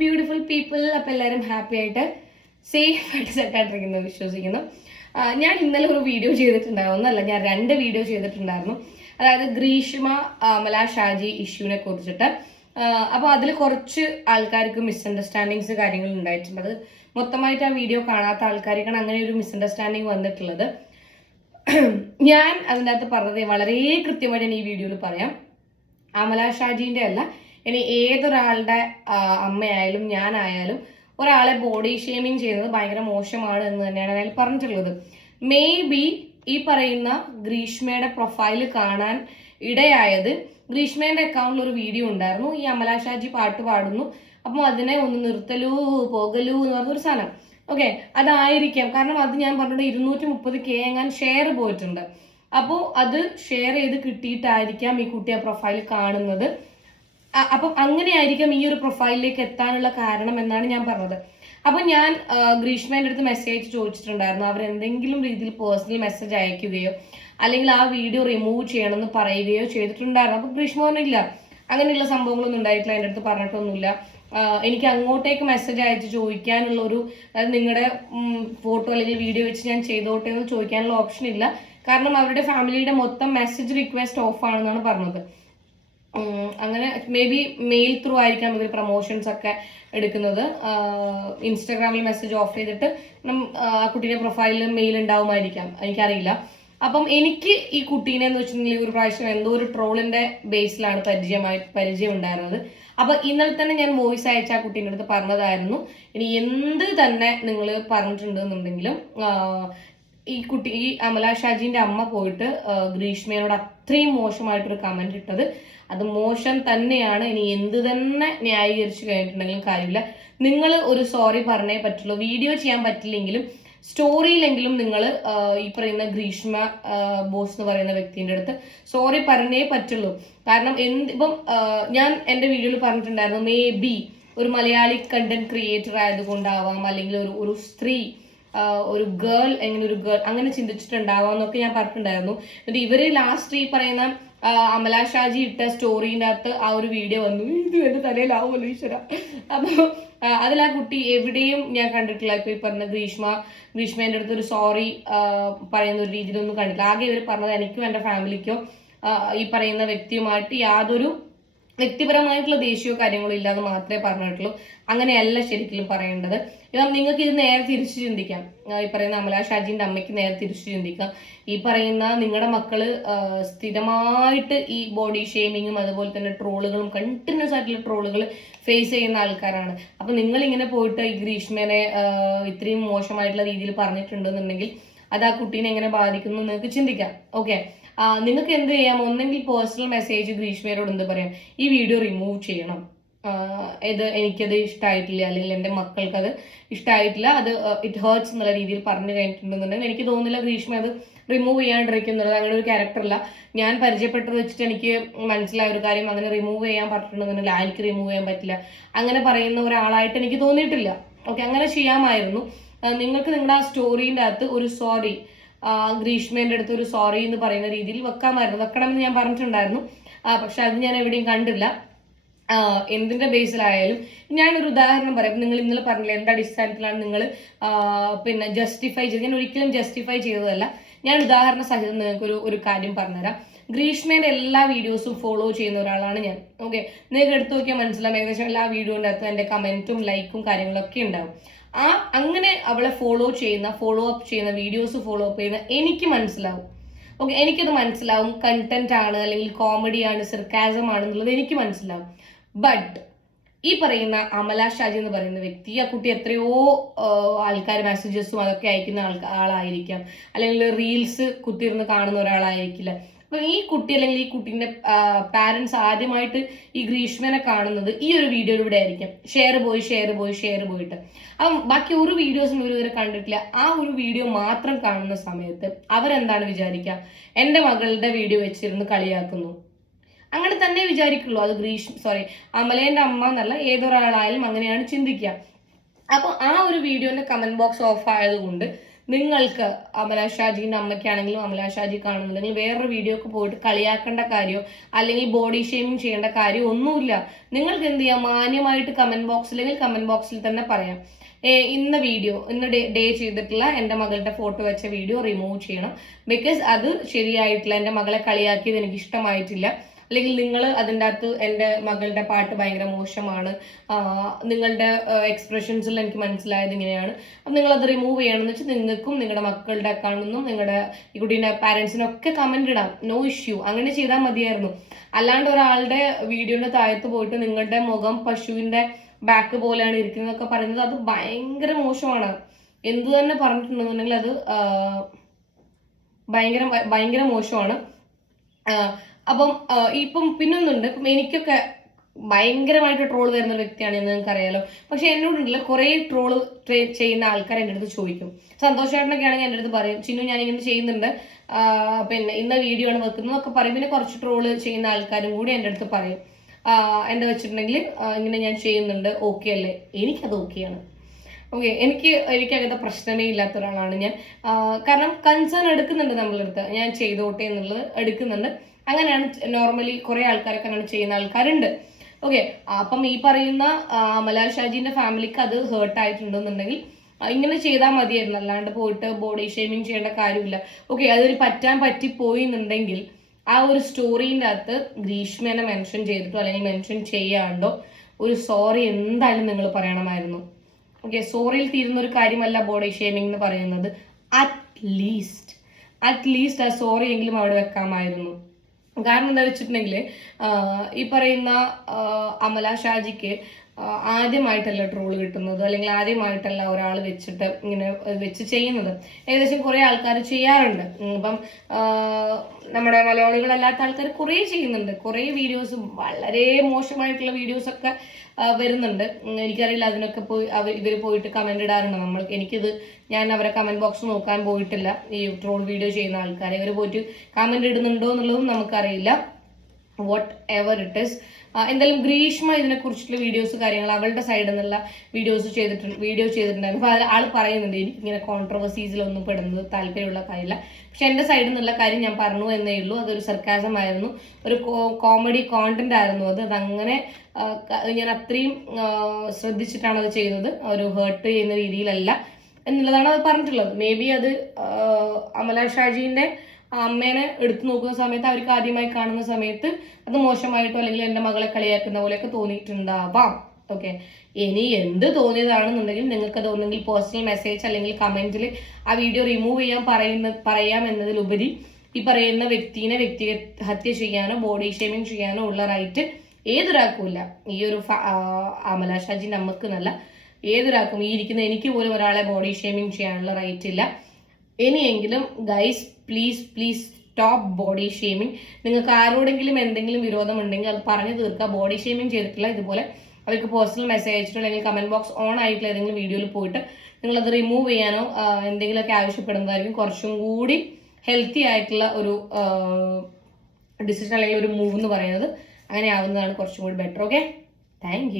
Beautiful people അപ്പോൾ എല്ലാവരും happy ആയിട്ട് സേഫ് ആയിട്ട് സെറ്റ് ആയിട്ടിരിക്കുന്നു വിശ്വസിക്കുന്നു. ഞാൻ ഇന്നലെ ഒരു വീഡിയോ ചെയ്തിട്ടുണ്ടായിരുന്നു. അല്ല ഞാൻ രണ്ട് വീഡിയോ ചെയ്തിട്ടുണ്ടായിരുന്നു. അതായത് ഗ്രീഷ്മ അമല ഷാജി ഇഷ്യൂവിനെ കുറിച്ചിട്ട്. അപ്പോൾ അതിൽ കുറച്ച് ആൾക്കാർക്ക് മിസ്അണ്ടർസ്റ്റാൻഡിങ്സ് കാര്യങ്ങൾ ഉണ്ടായിട്ടുണ്ട്. അത് മൊത്തമായിട്ട് ആ വീഡിയോ കാണാത്ത ആൾക്കാർക്കാണ് അങ്ങനെ ഒരു മിസ്അണ്ടർസ്റ്റാൻഡിങ് വന്നിട്ടുള്ളത്. ഞാൻ അതിന്റെ അകത്ത് പറഞ്ഞത് വളരെ കൃത്യമായിട്ട് ഞാൻ ഈ വീഡിയോയിൽ പറയാം. അമല ഷാജീന്റെ അല്ല ഇനി ഏതൊരാളുടെ അമ്മയായാലും ഞാനായാലും ഒരാളെ ബോഡി ഷേമിങ് ചെയ്യുന്നത് ഭയങ്കര മോശമാണ് എന്ന് തന്നെയാണ് അതിൽ പറഞ്ഞിട്ടുള്ളത്. മേ ബി ഈ പറയുന്ന ഗ്രീഷ്മയുടെ പ്രൊഫൈൽ കാണാൻ ഇടയായത് ഗ്രീഷ്മേന്റെ അക്കൗണ്ടിൽ ഒരു വീഡിയോ ഉണ്ടായിരുന്നു. ഈ അമല ഷാജി പാട്ട് പാടുന്നു. അപ്പം അതിനെ ഒന്ന് നിർത്തലൂ പോകലൂ എന്ന് പറഞ്ഞൊരു സാധനം. ഓക്കെ അതായിരിക്കാം. കാരണം അത് ഞാൻ പറഞ്ഞിട്ട് ഇരുന്നൂറ്റി മുപ്പത് കെ എങ്ങാൻ ഷെയർ പോയിട്ടുണ്ട്. അപ്പോൾ അത് ഷെയർ ചെയ്ത് കിട്ടിയിട്ടായിരിക്കാം ഈ കുട്ടി ആ പ്രൊഫൈൽ കാണുന്നത്. അപ്പം അങ്ങനെയായിരിക്കും ഈ ഒരു പ്രൊഫൈലിലേക്ക് എത്താനുള്ള കാരണം എന്നാണ് ഞാൻ പറഞ്ഞത്. അപ്പം ഞാൻ ഗ്രീഷ്മേന്റെ അടുത്ത് മെസ്സേജ് ചോദിച്ചിട്ടുണ്ടായിരുന്നു. അവർ എന്തെങ്കിലും രീതിയിൽ പേഴ്സണൽ മെസ്സേജ് അയക്കുകയോ അല്ലെങ്കിൽ ആ വീഡിയോ റിമൂവ് ചെയ്യണമെന്ന് പറയുകയോ ചെയ്തിട്ടുണ്ടായിരുന്നു. അപ്പം ഗ്രീഷ്മ പറഞ്ഞില്ല. അങ്ങനെയുള്ള സംഭവങ്ങളൊന്നും ഉണ്ടായിട്ടില്ല എന്റെ അടുത്ത് പറഞ്ഞിട്ടൊന്നുമില്ല. എനിക്ക് അങ്ങോട്ടേക്ക് മെസ്സേജ് അയച്ച് ചോദിക്കാനുള്ള ഒരു അതായത് നിങ്ങളുടെ ഫോട്ടോ അല്ലെങ്കിൽ വീഡിയോ വെച്ച് ഞാൻ ചെയ്തോട്ടെ എന്ന് ചോദിക്കാനുള്ള ഓപ്ഷൻ ഇല്ല. കാരണം അവരുടെ ഫാമിലിയുടെ മൊത്തം മെസ്സേജ് റിക്വസ്റ്റ് ഓഫ് ആണെന്നാണ് പറഞ്ഞത്. അങ്ങനെ മേ ബി മെയിൽ ത്രൂ ആയിരിക്കാം ഇവർ പ്രൊമോഷൻസ് ഒക്കെ എടുക്കുന്നത്. ഇൻസ്റ്റാഗ്രാമിൽ മെസ്സേജ് ഓഫ് ചെയ്തിട്ട് ആ കുട്ടീന്റെ പ്രൊഫൈലിൽ മെയിൽ ഉണ്ടാവുമായിരിക്കാം. എനിക്കറിയില്ല. അപ്പം എനിക്ക് ഈ കുട്ടീനെ എന്ന് വെച്ചിട്ടുണ്ടെങ്കിൽ ഒരു പ്രാവശ്യം എന്തോ ഒരു ട്രോളിന്റെ ബേസിലാണ് പരിചയമായി പരിചയം ഉണ്ടായിരുന്നത് അപ്പൊ ഇന്നലെ തന്നെ ഞാൻ വോയിസ് അയച്ച ആ കുട്ടീന്റെ അടുത്ത് പറഞ്ഞതായിരുന്നു. ഇനി എന്ത് തന്നെ നിങ്ങൾ പറഞ്ഞിട്ടുണ്ടെന്നുണ്ടെങ്കിലും ഈ കുട്ടി ഈ അമല ഷാജിന്റെ അമ്മ പോയിട്ട് ഗ്രീഷ്മയോട് അത്രയും മോശമായിട്ടൊരു കമന്റ് ഇട്ടത്. അത് മോശം തന്നെയാണ്. ഇനി എന്ത് തന്നെ ന്യായീകരിച്ചു കഴിഞ്ഞിട്ടുണ്ടെങ്കിലും കാര്യമില്ല. നിങ്ങൾ ഒരു സോറി പറഞ്ഞേ പറ്റുള്ളൂ. വീഡിയോ ചെയ്യാൻ പറ്റില്ലെങ്കിലും സ്റ്റോറിയിലെങ്കിലും നിങ്ങൾ ഈ പറയുന്ന ഗ്രീഷ്മ ബോസ് എന്ന് പറയുന്ന വ്യക്തിന്റെ അടുത്ത് സോറി പറഞ്ഞേ പറ്റുള്ളൂ. കാരണം എന്ത് ഇപ്പം ഞാൻ എന്റെ വീഡിയോയിൽ പറഞ്ഞിട്ടുണ്ടായിരുന്നു മേ ബി ഒരു മലയാളി കണ്ടന്റ് ക്രിയേറ്റർ ആയതുകൊണ്ടാവാം അല്ലെങ്കിൽ ഒരു ഒരു സ്ത്രീ ഒരു ഗേൾ എങ്ങനെ ഒരു ഗേൾ അങ്ങനെ ചിന്തിച്ചിട്ടുണ്ടാവാം എന്നൊക്കെ ഞാൻ പറഞ്ഞിട്ടുണ്ടായിരുന്നു. എന്നിട്ട് ഇവർ ലാസ്റ്റ് ഈ പറയുന്ന അമല ഷാജി ഇട്ട സ്റ്റോറീന്റെ അകത്ത് ആ ഒരു വീഡിയോ വന്നു. ഇത് എന്റെ തലയിലാവുമല്ലോ ഈശ്വര? അപ്പോൾ അതിൽ ആ കുട്ടി എവിടെയും ഞാൻ കണ്ടിട്ടില്ല. ഇപ്പൊ ഈ പറഞ്ഞ ഗ്രീഷ്മ ഗ്രീഷ്മേന്റെ അടുത്ത് ഒരു സോറി പറയുന്ന ഒരു രീതിയിലൊന്നും കണ്ടില്ല ആകെ ഇവർ പറഞ്ഞത് എനിക്കും എന്റെ ഫാമിലിക്കോ ഈ പറയുന്ന വ്യക്തിയുമായിട്ട് യാതൊരു വ്യക്തിപരമായിട്ടുള്ള ദേഷ്യമോ കാര്യങ്ങളോ ഇല്ലാതെ മാത്രമേ പറഞ്ഞിട്ടുള്ളൂ. അങ്ങനെയല്ല ശരിക്കും പറയേണ്ടത്. ഇപ്പം നിങ്ങൾക്ക് ഇത് നേരെ തിരിച്ചു ചിന്തിക്കാം. ഈ പറയുന്ന അമല ഷാജിന്റെ അമ്മയ്ക്ക് നേരെ തിരിച്ചു ചിന്തിക്കാം. ഈ പറയുന്ന നിങ്ങളുടെ മക്കൾ സ്ഥിരമായിട്ട് ഈ ബോഡി ഷെയ്മിങ്ങും അതുപോലെ തന്നെ ട്രോളുകളും കണ്ടിന്യൂസ് ആയിട്ടുള്ള ട്രോളുകൾ ഫേസ് ചെയ്യുന്ന ആൾക്കാരാണ്. അപ്പൊ നിങ്ങൾ ഇങ്ങനെ പോയിട്ട് ഈ ഗ്രീഷ്മനെ ഇത്രയും മോശമായിട്ടുള്ള രീതിയിൽ പറഞ്ഞിട്ടുണ്ടെന്നുണ്ടെങ്കിൽ അത് ആ കുട്ടീനെ എങ്ങനെ ബാധിക്കുന്നു നിങ്ങൾക്ക് ചിന്തിക്കാം. ഓക്കെ നിങ്ങൾക്ക് എന്ത് ചെയ്യാം? ഒന്നെങ്കിൽ പേഴ്സണൽ മെസ്സേജ് ഗ്രീഷ്മയോട് എന്ത് പറയാം? ഈ വീഡിയോ റിമൂവ് ചെയ്യണം. ഇത് എനിക്കത് ഇഷ്ടമായിട്ടില്ല അല്ലെങ്കിൽ എന്റെ മക്കൾക്ക് അത് ഇഷ്ടമായിട്ടില്ല അത് ഇറ്റ് ഹേർട്സ് എന്നുള്ള രീതിയിൽ പറഞ്ഞു കഴിഞ്ഞിട്ടുണ്ടെന്നുണ്ടെങ്കിൽ എനിക്ക് തോന്നുന്നില്ല ഗ്രീഷ്മ അത് റിമൂവ് ചെയ്യാണ്ടിരിക്കുന്നുള്ളത് അങ്ങനെ ഒരു ക്യാരക്ടറല്ല ഞാൻ പരിചയപ്പെട്ടത് വെച്ചിട്ട് എനിക്ക് മനസ്സിലായ ഒരു കാര്യം അങ്ങനെ റിമൂവ് ചെയ്യാൻ പറ്റണമെന്നുണ്ടെങ്കിൽ ആ, എനിക്ക് റിമൂവ് ചെയ്യാൻ പറ്റില്ല. അങ്ങനെ പറയുന്ന ഒരാളായിട്ട് എനിക്ക് തോന്നിയിട്ടില്ല. ഓക്കെ അങ്ങനെ ചെയ്യാമായിരുന്നു. നിങ്ങൾക്ക് നിങ്ങളുടെ ആ സ്റ്റോറീന്റെ അകത്ത് ഒരു സോറി ഗ്രീഷ്മേന്റെ അടുത്ത് ഒരു സോറി എന്ന് പറയുന്ന രീതിയിൽ വെക്കാമായിരുന്നു. വെക്കണമെന്ന് ഞാൻ പറഞ്ഞിട്ടുണ്ടായിരുന്നു. പക്ഷെ അത് ഞാൻ എവിടെയും കണ്ടില്ല. എന്തിന്റെ ബേസിലായാലും ഞാനൊരു ഉദാഹരണം പറയാം. നിങ്ങൾ ഇന്നലെ പറഞ്ഞില്ല എന്ത് അടിസ്ഥാനത്തിലാണ് നിങ്ങൾ പിന്നെ ജസ്റ്റിഫൈ ചെയ്ത് ഞാൻ ഒരിക്കലും ജസ്റ്റിഫൈ ചെയ്തതല്ല. ഞാൻ ഉദാഹരണ സഹിതം നിങ്ങൾക്ക് ഒരു ഒരു കാര്യം പറഞ്ഞുതരാം. ഗ്രീഷ്മേന്റെ എല്ലാ വീഡിയോസും ഫോളോ ചെയ്യുന്ന ഒരാളാണ് ഞാൻ. ഓക്കെ നിങ്ങൾക്ക് എടുത്തു നോക്കിയാൽ മനസ്സിലാവും. ഏകദേശം എല്ലാ വീഡിയോന്റെ അകത്ത് എന്റെ കമന്റും ലൈക്കും കാര്യങ്ങളൊക്കെ ഉണ്ടാവും. ആ അങ്ങനെ അവളെ ഫോളോ ചെയ്യുന്ന ഫോളോ അപ്പ് ചെയ്യുന്ന വീഡിയോസ് ഫോളോ അപ്പ് ചെയ്യുന്ന എനിക്ക് മനസ്സിലാവും. ഓക്കെ എനിക്കത് മനസ്സിലാവും. കണ്ടന്റ് ആണ് അല്ലെങ്കിൽ കോമഡി ആണ് സർക്കാസം ആണെന്നുള്ളത് എനിക്ക് മനസ്സിലാവും. ബട്ട് ഈ പറയുന്ന അമല ഷാജി എന്ന് പറയുന്ന വ്യക്തി ആ കുട്ടി എത്രയോ ആൾക്കാർ മെസ്സേജസും അതൊക്കെ അയക്കുന്ന ആൾ ആളായിരിക്കാം. അല്ലെങ്കിൽ റീൽസ് കുത്തിയിരുന്ന് കാണുന്ന ഒരാളായിരിക്കില്ല. അപ്പൊ ഈ കുട്ടി അല്ലെങ്കിൽ ഈ കുട്ടീന്റെ പാരൻസ് ആദ്യമായിട്ട് ഈ ഗ്രീഷ്മനെ കാണുന്നത് ഈ ഒരു വീഡിയോയിലൂടെ ആയിരിക്കും. ഷെയർ പോയി ഷെയർ പോയി ഷെയർ പോയിട്ട്. അപ്പം ബാക്കി ഒരു വീഡിയോസും ഒരു ഇവരെ കണ്ടിട്ടില്ല. ആ ഒരു വീഡിയോ മാത്രം കാണുന്ന സമയത്ത് അവരെന്താണ് വിചാരിക്കുക എന്റെ മകളുടെ വീഡിയോ വെച്ചിരുന്ന് കളിയാക്കുന്നു. അങ്ങനെ തന്നെ വിചാരിക്കുള്ളൂ. അത് ഗ്രീഷ് സോറി അമലേന്റെ അമ്മ എന്നല്ല ഏതൊരാളായാലും അങ്ങനെയാണ് ചിന്തിക്കുക അപ്പോൾ ആ ഒരു വീഡിയോന്റെ കമന്റ് ബോക്സ് ഓഫ് ആയതുകൊണ്ട് നിങ്ങൾക്ക് അമല ഷാജിന്റെ അമ്മയ്ക്കാണെങ്കിലും അമല ഷാജി കാണുന്നുണ്ടെങ്കിൽ വേറൊരു വീഡിയോ ഒക്കെ പോയിട്ട് കളിയാക്കേണ്ട കാര്യമോ അല്ലെങ്കിൽ ബോഡി ഷെയിമിങ് ചെയ്യേണ്ട കാര്യമോ ഒന്നുമില്ല. നിങ്ങൾക്ക് എന്ത് ചെയ്യാം? മാന്യമായിട്ട് കമന്റ് അല്ലെങ്കിൽ കമന്റ് ബോക്സിൽ തന്നെ പറയാം. ഏ, ഇന്ന വീഡിയോ ഇന്ന് ഡേ ഡേ ചെയ്തിട്ടുള്ള എന്റെ മകളുടെ ഫോട്ടോ വെച്ച വീഡിയോ റിമൂവ് ചെയ്യണം. ബിക്കോസ് അത് ശരിയായിട്ടില്ല എന്റെ മകളെ കളിയാക്കിയത് എനിക്ക് ഇഷ്ടമായിട്ടില്ല. അല്ലെങ്കിൽ നിങ്ങൾ അതിന്റെ അകത്ത് എന്റെ മകളുടെ പാട്ട് ഭയങ്കര മോശമാണ്. നിങ്ങളുടെ എക്സ്പ്രഷൻസിൽ എനിക്ക് മനസ്സിലായത് ഇങ്ങനെയാണ്. അപ്പം നിങ്ങളത് റിമൂവ് ചെയ്യണമെന്ന് വെച്ചാൽ നിങ്ങൾക്കും നിങ്ങളുടെ മക്കളുടെ അക്കൗണ്ടിൽ നിങ്ങളുടെ ഈ കുട്ടീന്റെ പാരൻസിനൊക്കെ കമന്റ് ഇടാം. നോ ഇഷ്യൂ അങ്ങനെ ചെയ്താൽ മതിയായിരുന്നു. അല്ലാണ്ട് ഒരാളുടെ വീഡിയോന്റെ താഴത്ത് പോയിട്ട് നിങ്ങളുടെ മുഖം പശുവിന്റെ ബാക്ക് പോലെയാണ് ഇരിക്കുന്നതൊക്കെ പറയുന്നത് അത് ഭയങ്കര മോശമാണ്. എന്ത് തന്നെ പറഞ്ഞിട്ടുണ്ടെന്നുണ്ടെങ്കിൽ അത് ഭയങ്കര ഭയങ്കര മോശമാണ്. അപ്പം ഇപ്പം പിന്നൊന്നുണ്ട്. എനിക്കൊക്കെ ഭയങ്കരമായിട്ട് ട്രോൾ തരുന്ന ഒരു വ്യക്തിയാണ് എന്ന് നിങ്ങൾക്ക് അറിയാലോ പക്ഷെ എന്നോടുണ്ടല്ലോ കുറേ ട്രോൾ ചെയ്യുന്ന ആൾക്കാർ എന്റെ അടുത്ത് ചോദിക്കും. സന്തോഷമായിട്ടൊക്കെ ആണെങ്കിൽ എന്റെ അടുത്ത് പറയും ചിന്നു ഞാൻ ഇങ്ങനെ ചെയ്യുന്നുണ്ട് പിന്നെ ഇന്ന വീഡിയോ ആണ് വെക്കുന്നത് എന്നൊക്കെ പറയും. പിന്നെ കുറച്ച് ട്രോൾ ചെയ്യുന്ന ആൾക്കാരും കൂടി എന്റെ അടുത്ത് പറയും. എന്താ വെച്ചിട്ടുണ്ടെങ്കിൽ ഇങ്ങനെ ഞാൻ ചെയ്യുന്നുണ്ട്. ഓക്കെ അല്ലേ? എനിക്കത് ഓക്കെയാണ് ഓക്കെ എനിക്ക് എനിക്ക് അങ്ങനത്തെ പ്രശ്നമേ ഇല്ലാത്ത ഒരാളാണ് ഞാൻ. കാരണം കൺസേൺ എടുക്കുന്നുണ്ട് നമ്മളടുത്ത് ഞാൻ ചെയ്തോട്ടെ എന്നുള്ളത് എടുക്കുന്നുണ്ട്. അങ്ങനെയാണ് നോർമലി കുറെ ആൾക്കാരൊക്കെ അങ്ങനെ ചെയ്യുന്ന ആൾക്കാരുണ്ട്. ഓക്കെ അപ്പം ഈ പറയുന്ന മലാൽ ഷാജിന്റെ ഫാമിലിക്ക് അത് ഹേർട്ട് ആയിട്ടുണ്ടെന്നുണ്ടെങ്കിൽ ഇങ്ങനെ ചെയ്താൽ മതിയായിരുന്നു. അല്ലാണ്ട് പോയിട്ട് ബോഡി ഷേമിങ് ചെയ്യേണ്ട കാര്യമില്ല. ഓക്കെ അതൊരു പറ്റാൻ പറ്റിപ്പോയി എന്നുണ്ടെങ്കിൽ ആ ഒരു സ്റ്റോറീന്റെ അകത്ത് ഗ്രീഷ്മേനെ മെൻഷൻ ചെയ്തിട്ടോ അല്ലെങ്കിൽ മെൻഷൻ ചെയ്യാണ്ടോ ഒരു സോറി എന്തായാലും നിങ്ങൾ പറയണമായിരുന്നു. ഓക്കെ സോറിയിൽ തീരുന്ന ഒരു കാര്യമല്ല ബോഡി ഷേമിംഗ് എന്ന് പറയുന്നത്. At least at least at least ആ സോറി എങ്കിലും അവിടെ വെക്കാമായിരുന്നു. കാരണം എന്താ വെച്ചിട്ടുണ്ടെങ്കിൽ ഈ പറയുന്ന അമല ഷാജിക്ക് ആദ്യമായിട്ടല്ല ട്രോൾ കിട്ടുന്നത് അല്ലെങ്കിൽ ആദ്യമായിട്ടല്ല ഒരാൾ വെച്ചിട്ട് ഇങ്ങനെ വെച്ച് ചെയ്യുന്നത്. ഏകദേശം കുറേ ആൾക്കാർ ചെയ്യാറുണ്ട്. ഇപ്പം നമ്മുടെ മലയാളികളല്ലാത്ത ആൾക്കാർ കുറേ ചെയ്യുന്നുണ്ട്. കുറേ വീഡിയോസ് വളരെ മോശമായിട്ടുള്ള വീഡിയോസ് ഒക്കെ വരുന്നുണ്ട്. എനിക്കറിയില്ല അതിനൊക്കെ പോയി അവർ ഇവർ പോയിട്ട് കമന്റ് ഇടാറുണ്ട്? നമ്മൾ എനിക്കിത് ഞാൻ അവരെ കമന്റ് ബോക്സ് നോക്കാൻ പോയിട്ടില്ല. ഈ ട്രോൾ വീഡിയോ ചെയ്യുന്ന ആൾക്കാരെ. ഇവർ പോയിട്ട് കമന്റ് ഇടുന്നുണ്ടോ എന്നുള്ളതും നമുക്കറിയില്ല. വാട്ട് എവർ ഇറ്റ് ഇസ് എന്തായാലും ഗ്രീഷ്മ ഇതിനെ കുറിച്ചിട്ടുള്ള വീഡിയോസ് കാര്യങ്ങൾ അവളുടെ സൈഡിൽ നിന്നുള്ള വീഡിയോസ് ചെയ്തിട്ടുണ്ട് വീഡിയോ ചെയ്തിട്ടുണ്ടായിരുന്നു. അപ്പോൾ അതിൽ ആൾ പറയുന്നുണ്ട് എനിക്ക് ഇങ്ങനെ കോൺട്രവേഴ്സീസിലൊന്നും പെടുന്നത് താല്പര്യമുള്ള കാര്യമില്ല. പക്ഷെ എന്റെ സൈഡിൽ നിന്നുള്ള കാര്യം ഞാൻ പറഞ്ഞു എന്നേ ഉള്ളൂ. അതൊരു സർക്കാസമായിരുന്നു ഒരു കോമഡി കോണ്ടന്റ് ആയിരുന്നു അത്. അതങ്ങനെ ഞാൻ അത്രയും ശ്രദ്ധിച്ചിട്ടാണ് അത് ചെയ്തത്. ഒരു ഹേർട്ട് ചെയ്യുന്ന രീതിയിലല്ല എന്നുള്ളതാണ് അത് പറഞ്ഞിട്ടുള്ളത്. മേ ബി അത് അമല ഷാജീന്റെ അമ്മേനെ എടുത്തു നോക്കുന്ന സമയത്ത് അവർക്ക് ആദ്യമായി കാണുന്ന സമയത്ത് അത് മോശമായിട്ടോ അല്ലെങ്കിൽ എന്റെ മകളെ കളിയാക്കുന്ന പോലെയൊക്കെ തോന്നിയിട്ടുണ്ടാവാം. ഓക്കെ ഇനി എന്ത് തോന്നിയതാണെന്നുണ്ടെങ്കിൽ നിങ്ങൾക്ക് അത് ഒന്നെങ്കിൽ പേഴ്സണൽ മെസ്സേജ് അല്ലെങ്കിൽ കമന്റിൽ ആ വീഡിയോ റിമൂവ് ചെയ്യാൻ പറയുന്ന പറയാം എന്നതിലുപരി ഈ പറയുന്ന വ്യക്തിനെ വ്യക്തി ഹത്യ ചെയ്യാനോ ബോഡി ഷേമിങ് ചെയ്യാനോ ഉള്ള റൈറ്റ് ഏതൊരാൾക്കും ഇല്ല ഈ ഒരു അമല ഷാജി നമുക്ക് നല്ല ഏതൊരാൾക്കും ഈ ഇരിക്കുന്ന എനിക്ക് പോലും ഒരാളെ ബോഡി ഷേമിങ് ചെയ്യാനുള്ള റൈറ്റ് ഇല്ല. ഇനിയെങ്കിലും guys please please stop body shaming നിങ്ങൾക്ക് ആരോടെങ്കിലും എന്തെങ്കിലും വിരോധം ഉണ്ടെങ്കിൽ അത് പറഞ്ഞു തീർക്കുക. ബോഡി ഷെയ്മിങ് ചെയ്തിട്ടില്ല. ഇതുപോലെ അവർക്ക് പേഴ്സണൽ മെസ്സേജ് അയച്ചിട്ടോ അല്ലെങ്കിൽ കമന്റ് ബോക്സ് ഓൺ ആയിട്ടുള്ള ഏതെങ്കിലും വീഡിയോയിൽ പോയിട്ട് നിങ്ങളത് റിമൂവ് ചെയ്യാനോ എന്തെങ്കിലുമൊക്കെ ആവശ്യപ്പെടുന്നതായിരിക്കും. കുറച്ചും കൂടി ഹെൽത്തി ആയിട്ടുള്ള ഒരു ഡിസിഷൻ അല്ലെങ്കിൽ ഒരു മൂവ് എന്ന് പറയുന്നത് അങ്ങനെ ആവുന്നതാണ് കുറച്ചും കൂടി ബെറ്റർ ഓക്കെ താങ്ക്